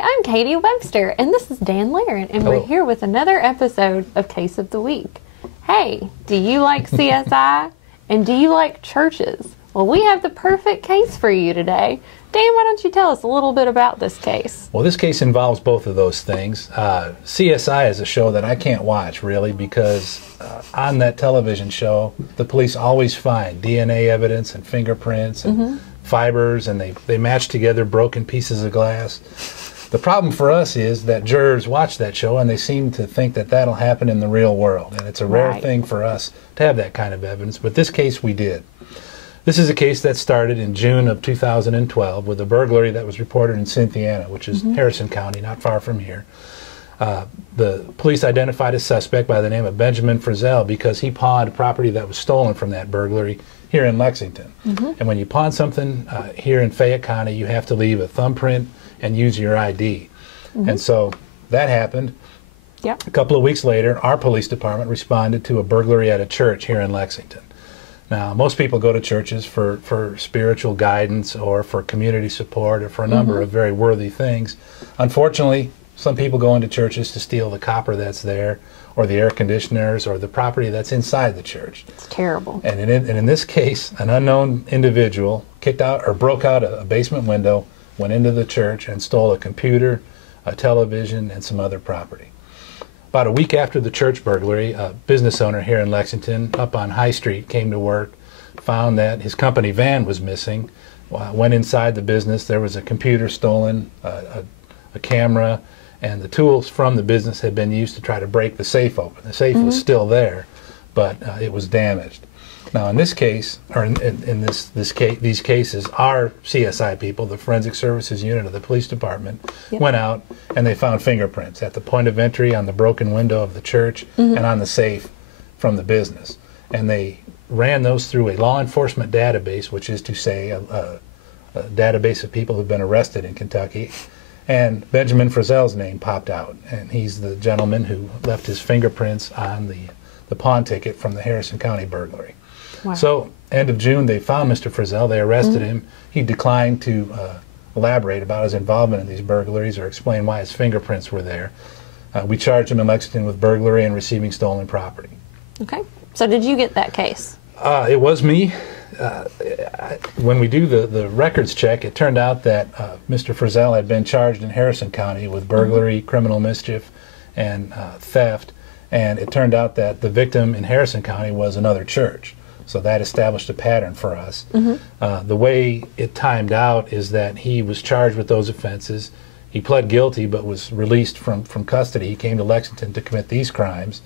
Hi, I'm Katie Webster, and this is Dan Laren, and Hello. we're here with another episode of Case of the Week. Hey, do you like CSI? And do you like churches? Well, we have the perfect case for you today. Dan, why don't you tell us a little bit about this case? Well, this case involves both of those things. CSI is a show that I can't watch, really, because on that television show, the police always find DNA evidence and fingerprints and fibers, and they match together broken pieces of glass. The problem for us is that jurors watch that show and they seem to think that that'll happen in the real world, and it's a rare thing for us to have that kind of evidence, but this case we did. This is a case that started in June of 2012 with a burglary that was reported in Cynthiana, which is Harrison County, not far from here. The police identified a suspect by the name of Benjamin Frizzell because he pawned property that was stolen from that burglary here in Lexington. And when you pawn something here in Fayette County, you have to leave a thumbprint and use your ID. And so that happened. A couple of weeks later, our police department responded to a burglary at a church here in Lexington. Now, most people go to churches for spiritual guidance or for community support or for a number of very worthy things. Unfortunately, some people go into churches to steal the copper that's there, or the air conditioners, or the property that's inside the church. It's terrible. And in this case, an unknown individual kicked out or broke out a basement window, went into the church, and stole a computer, a television, and some other property. About a week after the church burglary, a business owner here in Lexington up on High Street came to work, found that his company van was missing, went inside the business. There was a computer stolen, a camera, and the tools from the business had been used to try to break the safe open. The safe was still there, but it was damaged. Now in this case, or in these cases, our CSI people, the Forensic Services Unit of the Police Department, went out and they found fingerprints at the point of entry on the broken window of the church and on the safe from the business. And they ran those through a law enforcement database, which is to say a database of people who've been arrested in Kentucky. And Benjamin Frizzell's name popped out, and he's the gentleman who left his fingerprints on the pawn ticket from the Harrison County burglary. Wow. So, end of June, they found Mr. Frizzell. They arrested him. He declined to elaborate about his involvement in these burglaries or explain why his fingerprints were there. We charged him in Lexington with burglary and receiving stolen property. Okay. So did you get that case? It was me. When we do the records check, it turned out that Mr. Frizzell had been charged in Harrison County with burglary, criminal mischief, and theft. And it turned out that the victim in Harrison County was another church. So that established a pattern for us. The way it timed out is that he was charged with those offenses. He pled guilty but was released from custody. He came to Lexington to commit these crimes.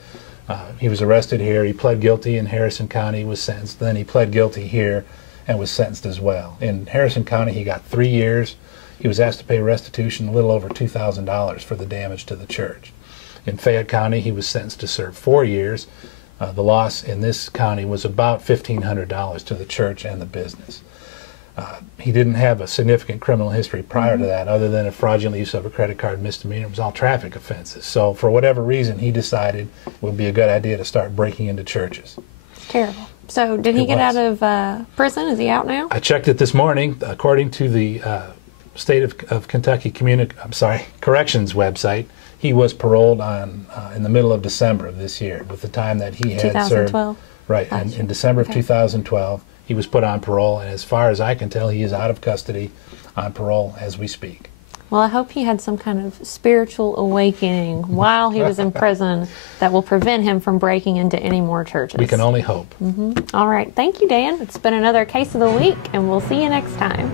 He was arrested here. He pled guilty in Harrison County, was sentenced. Then he pled guilty here and was sentenced as well. In Harrison County, he got 3 years. He was asked to pay restitution, a little over $2,000 for the damage to the church. In Fayette County, he was sentenced to serve 4 years. The loss in this county was about $1,500 to the church and the business. He didn't have a significant criminal history prior to that, other than a fraudulent use of a credit card misdemeanor. It was all traffic offenses. So for whatever reason, he decided it would be a good idea to start breaking into churches. Terrible. So did he get out of prison? Is he out now? I checked it this morning. According to the State of Kentucky Corrections website, he was paroled on in the middle of December of this year, with the time that he had 2012? served. Right, and in December of 2012, he was put on parole, and as far as I can tell, he is out of custody on parole as we speak. Well, I hope he had some kind of spiritual awakening while he was in prison that will prevent him from breaking into any more churches. We can only hope. All right. Thank you, Dan. It's been another Case of the Week, and we'll see you next time.